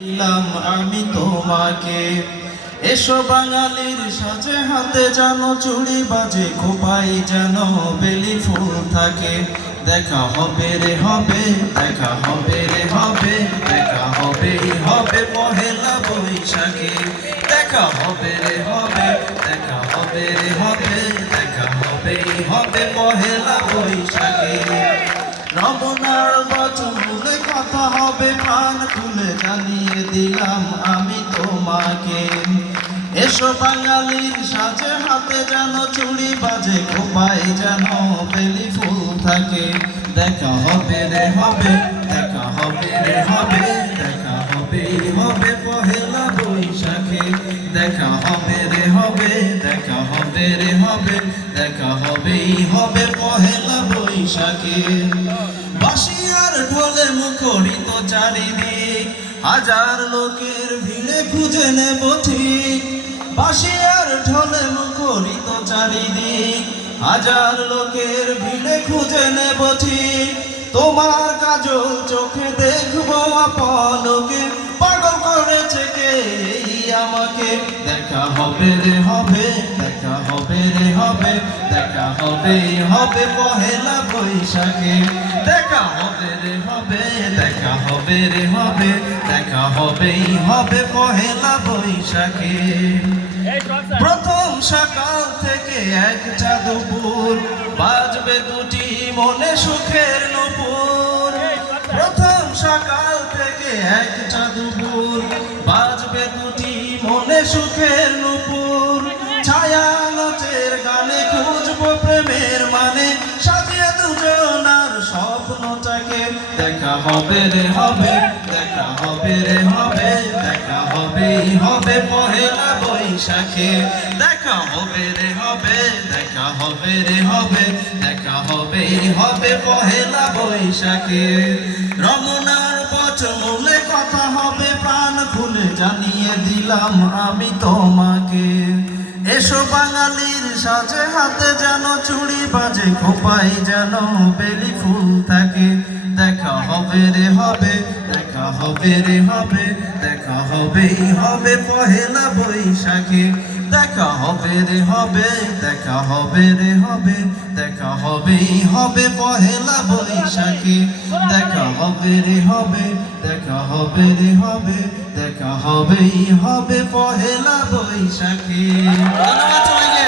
দিলাম আমি তোমাকে। এসো বাঙালির সাজে হাতে জানো চুড়ি বাজে খোপাই যেন বেলি ফুল থাকে। দেখা হবে রে হবে, দেখা হবে রে হবে, দেখা হবেই হবে পহেলা বৈশাখে। দেখা হবে রে হবে, দেখা হবে রে হবে, দেখা হবেই হবে পহেলা বৈশাখে। রমনার বচনে কথা হবে প্রাণ খুলে জানিয়ে দিলাম আমি তোমাকে। এসো বাঙালির সাজে হাতে যেন চুড়ি বাজে খোপায় যেন বেলি ফুল থাকে। দেখা হবে রে হবে, দেখা হবে রে হবে, দেখা হবেই হবে পহেলা বৈশাখে। দেখা হবে রে হবে, দেখা হবে রে হবে, দেখা হবেই হবে পহেলা বৈশাখে। বাঁশি আর ঢোলে মুখরিত চারিদিক, হাজার লোকের ভিড়ে খুঁজে নেব ঠিক। বাঁশি আর ঢোলে মুখরিত চারিদিক, হাজার লোকের ভিড়ে খুঁজে নেব ঠিক। তোমার কাজল চোখে দেখবো আপনকে, পাগল করেছে কে আমাকে। দেখা হবে রে হবে, দেখা হবে রে হবে, দেখা হবেই হবে পহেলা বৈশাখে। দেখা হবে রে হবে, দেখা হবে রে হবে, দেখা হবেই হবে পহেলা বৈশাখে। প্রথম সকাল থেকে এক চাঁদপুর, বাজবে দুটি মনে সুখের নূপুর। প্রথম সকাল থেকে এক চাঁদপুর, বাজবে দুটি মনে সুখের নূপুর। ছায়া নাচের গানে খুঁজবো প্রেমের মানে, সাজিয়ে দুজনার স্বপ্নটাকে। দেখা হবে রে হবে, দেখা হবে রে হবে, দেখা হবেই হবে পহেলা বৈশাখে। দেখা হবে রে হবে, দেখা হবে রে হবে, দেখা হবেই হবে পহেলা বৈশাখে। রমনার বচনে কথা হবে প্রাণ খুলে জানিয়ে দিলাম আমি তোমাকে। এসো বাঙালির সাজে হাতে যেন চুড়ি বাজে খোপাই যেন বেলি ফুল থাকে। দেখা হবে রে হবে, দেখা হবে রে হবে, দেখা হবেই হবে পহেলা বৈশাখে। দেখা হবে রে হবে, দেখা হবে রে হবে, দেখা হবেই হবে পহেলা বৈশাখে। দেখা হবে রে হবে, দেখা হবে রে হবে, দেখা হবেই হবে পহেলা বৈশাখে। ধন্যবাদ সবাইকে।